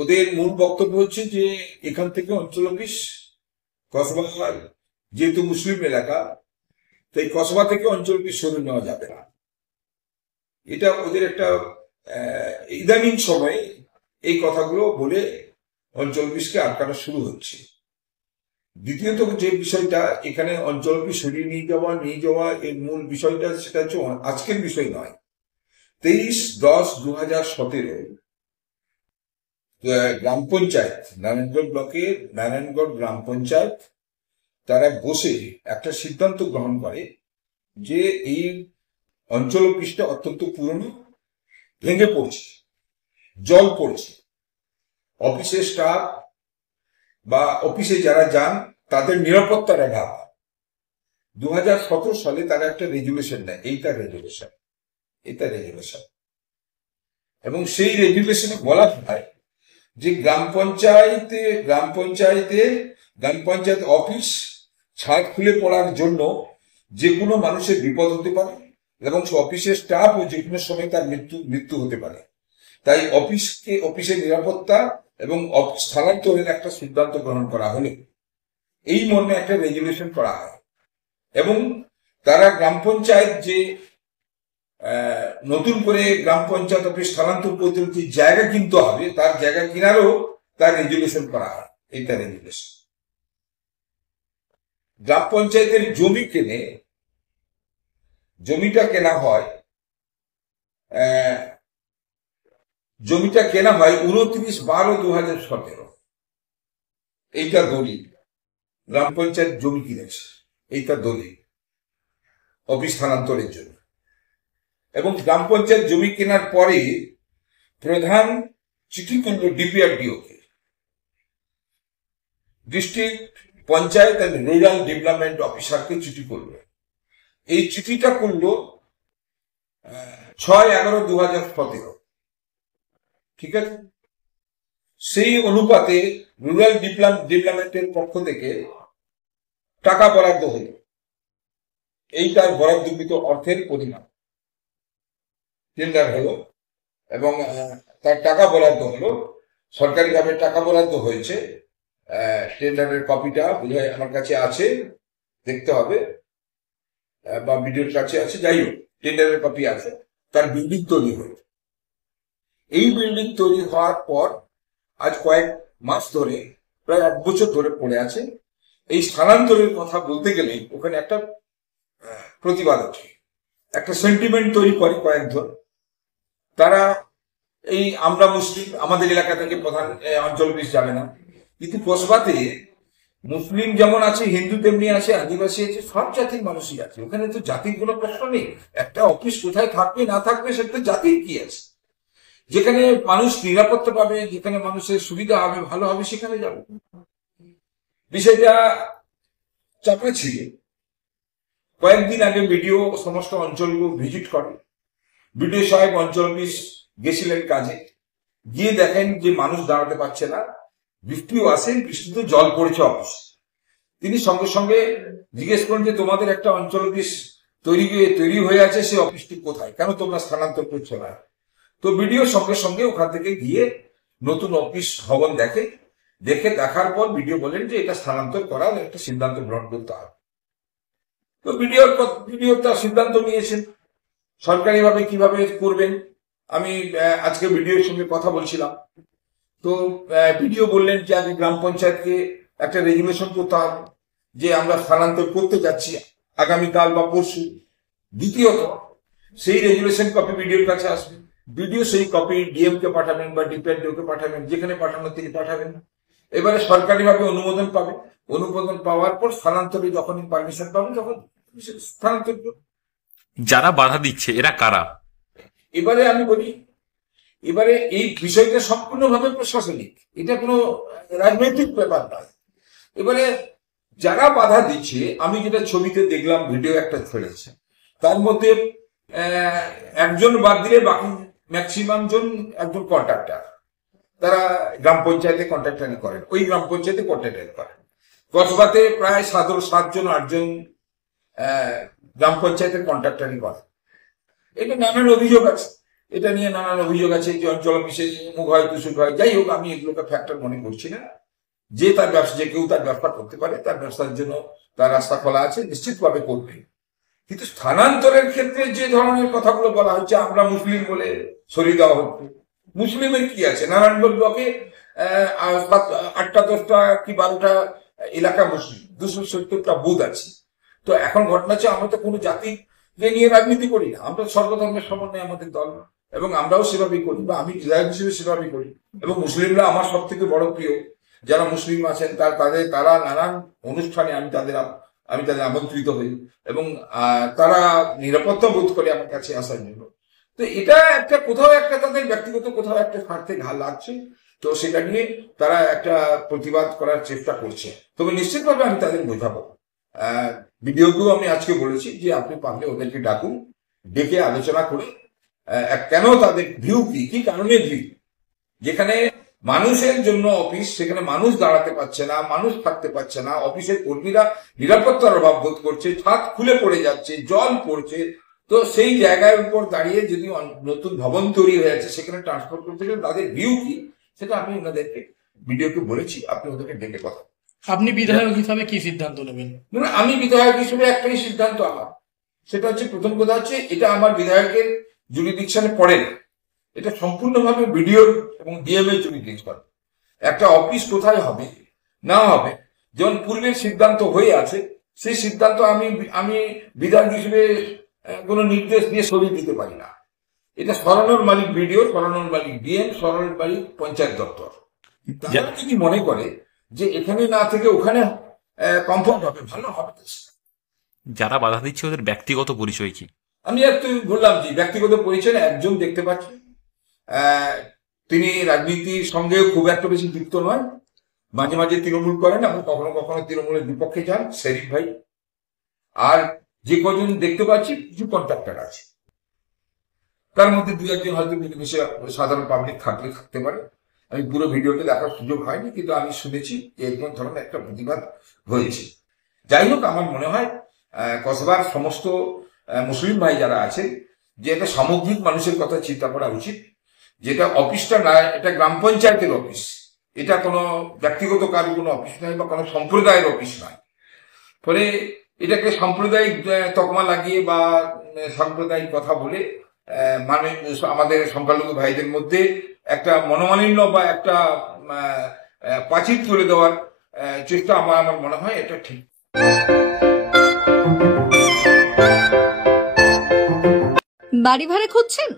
ওদের মূল বক্তব্য হচ্ছে যে এখান থেকে অঞ্চল অফিস কসবা, যেহেতু মুসলিম এলাকা, তাই কসবা থেকে অঞ্চল অফিস সরিয়ে নেওয়া যাবে না। এটা ওদের একটা ইদানিং সময়ে এই কথাগুলো বলে অঞ্চল অফিসকে আটকানো শুরু হচ্ছে। দ্বিতীয়ত যে বিষয়টা, এখানে অঞ্চল অফিস সরিয়ে নিয়ে যাওয়া এর মূল বিষয়টা, সেটা হচ্ছে আজকের বিষয় নয়। 23/10/2017 গ্রাম পঞ্চায়েত, নারায়ণগড় ব্লকের নারায়ণগড় গ্রাম পঞ্চায়েত, তারা বসে একটা সিদ্ধান্ত গ্রহণ করে যে এই অঞ্চল অফিসটা অত্যন্ত পুরনো, ভেঙে পড়ছে, জল পড়ছে, অফিসের স্টাফ বা অফিসে যারা যান তাদের নিরাপত্তার অভাব। 2017 সালে তারা একটা রেজুলেশন নেয়, এটা রেজুলেশন, এবং সেই রেজুলেশনে বলা হয় যে গ্রাম পঞ্চায়েত অফিস ছাদ খুলে পড়ার জন্য যে কোনো মানুষের বিপদ হতে পারে এবং অফিসের স্টাফ ও যে কোনো সময় তার মৃত্যু হতে পারে। তাই অফিসের নিরাপত্তা এবং স্থানান্তরের একটা সিদ্ধান্ত গ্রহণ করা হলে এই মর্মে একটা রেজুলেশন করা হয়। এবং তারা গ্রাম পঞ্চায়েত যে নতুন করে গ্রাম পঞ্চায়েত অফিস স্থানান্তর করতে যে জায়গা কিনতে হবে, তার জায়গা কিনারও তার রেজুলেশন করা হয়। এইটা রেজুলেশন। গ্রাম পঞ্চায়েতের জমি কেনে, জমিটা কেনা হয় 29/12/2017। এইটা দলিল, গ্রাম পঞ্চায়েত জমি কিনেছে, এইটা দলিল অফিস স্থানান্তরের জন্য। এবং গ্রাম পঞ্চায়েত জমি কেনার পরে প্রধান চিঠি করল ডিপিআরডিওকে, district panchayat and rural development অফিসারকে চিঠি করলো। এই চিঠিটা করলো 6/11/2017। ঠিক আছে, সেই অনুপাতে রুরাল ডেভেলপমেন্টের পক্ষ থেকে টাকা বরাদ্দ হলো। এইটার বরাদ্দকৃত অর্থের পরিমাণ টেন্ডার হলো এবং তার টাকা বরাদ্দ হলো, সরকারিভাবে টাকা বরাদ্দ হয়েছে। টেন্ডারের কপিটা বোধহয় আমার কাছে আছে, দেখতে হবে, বা ভিডিওর কাছে আছে, যাই হোক টেন্ডারের কপি আছে। তার বিল্ডিং তৈরি হয়েছে। এই বিল্ডিং তৈরি হওয়ার পর আজ কয়েক মাস ধরে, প্রায় 1 বছর ধরে পড়ে আছে। এই স্থানান্তরের কথা বলতে গেলে ওখানে একটা প্রতিবাদ আছে, একটা সেন্টিমেন্ট তৈরি করে কয়েকজন। তারা এই আমরা মুসলিম, আমাদের এলাকা থেকে প্রধান অঞ্চল অফিস যাবে না। কিন্তু কসবাতে মুসলিম যেমন আছে, হিন্দু তেমনি আছে, আদিবাসী আছে, সব জাতির মানুষই আছে। ওখানে তো জাতির কোনো প্রশ্ন নেই। একটা অফিস কোথায় থাকবে না থাকবে সেটা জাতির কি আছে? যেখানে মানুষ নিরাপত্তা পাবে, যেখানে মানুষের সুবিধা হবে, ভালো হবে, সেখানে যাবে। বিষয়টা চাপা ছিল। কয়েকদিন আগে বিডিও সমস্ত অঞ্চলগুলো ভিজিট করে। বিডিও সাহেব অঞ্চল অফিস গেছিলেন কাজে, গিয়ে দেখেন যে মানুষ দাঁড়াতে পারছে না, বৃষ্টিও আসে, বৃষ্টিতে জল পড়েছে অফিস। তিনি সঙ্গে সঙ্গে জিজ্ঞেস করেন যে তোমাদের একটা অঞ্চল অফিস তৈরি হয়ে আছে, সে অফিসটি কোথায়, কেন তোমরা স্থানান্তর করছো না? তো বিডিও সঙ্গে সঙ্গে ওখান থেকে গিয়ে নতুন অফিস ভবন দেখার পর বিডিও বলেন যে এটা স্থানান্তর করার একটা সিদ্ধান্ত গ্রহণ করতে হবে। তো বিডিও তার সিদ্ধান্ত নিয়েছেন সরকারিভাবে কিভাবে করবেন। আমি আজকে বিডিওর সঙ্গে কথা বলছিলাম, তো বিডিও বললেন যে আগে গ্রাম পঞ্চায়েতকে একটা রেজুলেশন করতে হবে যে আমরা স্থানান্তর করতে যাচ্ছি আগামীকাল বা পরশু। দ্বিতীয়ত, সেই রেজুলেশন কপি বিডিওর কাছে আসবে, বিডিও সেই কপি ডিএম কে পাঠাবেন বা ডিপিআরডিও কে পাঠাবেন, যেখানে পাঠানোর তিনি পাঠাবেন। এবারে সরকারিভাবে অনুমোদন পাবে, অনুমোদন পাওয়ার পর স্থানান্তরে যখন পারমিশন পাবে তখন স্থানান্তর। যারা বাধা দিচ্ছে এরা কারা? এবারে আমি বলি, এবারে এই বিষয়টা সম্পূর্ণভাবে প্রশাসনিক, এটা কোনো রাজনৈতিক ব্যাপার নয়। এবারে যারা বাধা দিচ্ছে, আমি যেটা ছবিতে দেখলাম, ভিডিও একটা ছেড়েছে, তার মধ্যে একজন বাদ দিলে বাকি ম্যাক্সিমাম জন একজন কন্ট্রাক্টর। তারা গ্রাম পঞ্চায়েতে কন্ট্রাক্টারি করেন, ওই গ্রাম পঞ্চায়েতে কন্ট্রাক্টারি করেন। কসবাতে প্রায় 7জন-8জন গ্রাম পঞ্চায়েতের কন্ট্রাক্টারি করেন। এটা নানান অভিযোগ আছে। এটা নিয়ে নানান অভিযোগ আছে যে অঞ্চল অফিসে মুখ হয় তুসুক হয়, যাই হোক আমি এগুলোকে ফ্যাক্টর মনে করছি না। যে তার ব্যবসা, যে কেউ তার ব্যবসা করতে পারে, তার ব্যবসার জন্য তার রাস্তা খোলা আছে, নিশ্চিতভাবে করবে। কিন্তু স্থানান্তরের ক্ষেত্রে যে ধরনের কথাগুলো বলা হচ্ছে, আমরা মুসলিম বলে সরিয়ে দেওয়া হচ্ছে, মুসলিমের কি আছে? নারায়ণগঞ্জ ব্লকে 8টা 10টা কি 12টা এলাকা মুসলিম, 270টা বুথ আছে। তো এখন ঘটনা হচ্ছে, আমরা তো কোনো জাতি নিয়ে রাজনীতি করি না, আমরা সর্বধর্মের সমন্বয়ে আমাদের দল, এবং আমরাও সেভাবেই করি, বা আমি বিধায়ক হিসেবে সেভাবেই করি। এবং মুসলিমরা আমার সব থেকে বড় প্রিয়, যারা মুসলিম আছেন তারা নানান অনুষ্ঠানে আমি তাদের আমন্ত্রিত হই, এবং তারা নিরাপত্তা বোধ করে আমার কাছে আসার জন্য। তো এটা একটা কোথাও একটা তাদের ব্যক্তিগত কোথাও একটা স্বার্থে ঘা লাগছে, তো সেটা নিয়ে তারা একটা প্রতিবাদ করার চেষ্টা করছে। তবে নিশ্চিতভাবে আমি তাদের বোঝাবো। ভিডিওকেও আমি আজকে বলেছি যে আপনি পারলে ওদেরকে ডাকুন, ডেকে আলোচনা করে কেন তাদের ভিউ কি কারণে ভিউ, যেখানে মানুষের জন্য অফিস, সেখানে মানুষ দাঁড়াতে পারছে না, মানুষ থাকতে পারছে না, অফিসের কর্মীরা নিরাপত্তার অভাব বোধ করছে, ছাদ খুলে পড়ে যাচ্ছে, জল পড়ছে। তো সেই জায়গার উপর দাঁড়িয়ে যদি নতুন ভবন তৈরি হয়ে যাচ্ছে, সেখানে ট্রান্সফার করতে গেলে তাদের ভিউ কি, সেটা আমি ওনাদেরকে ভিডিওকে বলেছি, আপনি ওদেরকে ডেকে কথা। আপনি বিধায়ক হিসাবে কি সিদ্ধান্ত নেবেন? আমি বিধায়ক হিসেবে একটাই সিদ্ধান্ত আমার, সেটা হচ্ছে, প্রথম কথা হচ্ছে, এটা আমার বিধায়কের জুরিডিকশনে পড়ে না, এটা সম্পূর্ণভাবে বিডিও এবং ডিএম এর জুরিডিকশন। একটা অফিস কোথায় হবে না হবে, যেমন পূর্বের সিদ্ধান্ত হয়ে আছে, সেই সিদ্ধান্ত আমি বিধায়ক হিসেবে কোনো নির্দেশ দিয়ে সরিয়ে দিতে পারি না। এটা সরানোর মালিক বিডিও, সরানোর মালিক ডিএম, সরানোর মালিক পঞ্চায়েত দপ্তর। তারা যদি মনে করে যে এখানে না থেকে ওখানে কমফোর্ট হবে, ভালো হবে। যারা বাধা দিচ্ছে ওদের ব্যক্তিগত পরিচয় কি? আমি একটু বললাম যে ব্যক্তিগত পরিচয় একজন দেখতে পাচ্ছি, তিনি রাজনীতির সঙ্গে খুব একটা বেশি যুক্ত নয়, মাঝে মাঝে তৃণমূল করেন, এবং কখনো কখনো তৃণমূলের বিপক্ষে যান, শেরিফ ভাই। আর যে কজন দেখতে পাচ্ছি, কিছু কন্ট্রাক্টর আছে, তার মধ্যে 2-1জন হয়তো মিলেমিশে সাধারণ পাবলিক থাকতে পারে। আমি পুরো ভিডিওতে দেখার সুযোগ হয়নি, কিন্তু আমি শুনেছি এরকম ধরনের একটা প্রতিবাদ হয়েছে। যাই হোক, আমার মনে হয় কসবার সমস্ত মুসলিম ভাই যারা আছেন, যে এটা সামগ্রিক মানুষের কথা চিন্তা করা উচিত, যেটা অফিসটা না, এটা গ্রাম পঞ্চায়েতের অফিস, এটা কোনো ব্যক্তিগত কারো কোনো অফিস নয়, বা কোনো সম্প্রদায়ের অফিস নয়। ফলে এটাকে সাম্প্রদায়িক তকমা লাগিয়ে বা সাম্প্রদায়িক কথা বলে আমাদের সংখ্যালঘু ভাইদের মধ্যে একটা মনোমালিন্য বা একটা পাঁচিল তুলে দেওয়ার চেষ্টা আমার মনে হয় এটা ঠিক। বাড়ি ভাড়া খুঁজছেন?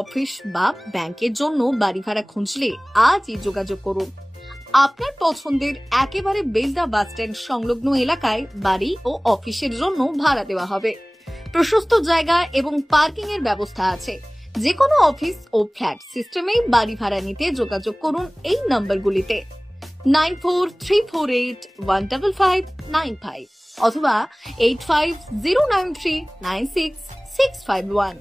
অফিস বা ব্যাংকের জন্য বাড়ি ভাড়া খুঁজলে আজই যোগাযোগ করুন। আপনার পছন্দের একেবারে বেলদা বাস স্ট্যান্ড সংলগ্ন এলাকায় বাড়ি ও অফিসের জন্য ভাড়া দেওয়া হবে। প্রশস্ত জায়গা এবং পার্কিং এর ব্যবস্থা আছে। যে কোনো অফিস ও ফ্ল্যাট সিস্টেমে বাড়ি ভাড়া নিতে যোগাযোগ করুন এই নাম্বারগুলিতে 9434815595 অথবা 8509396651।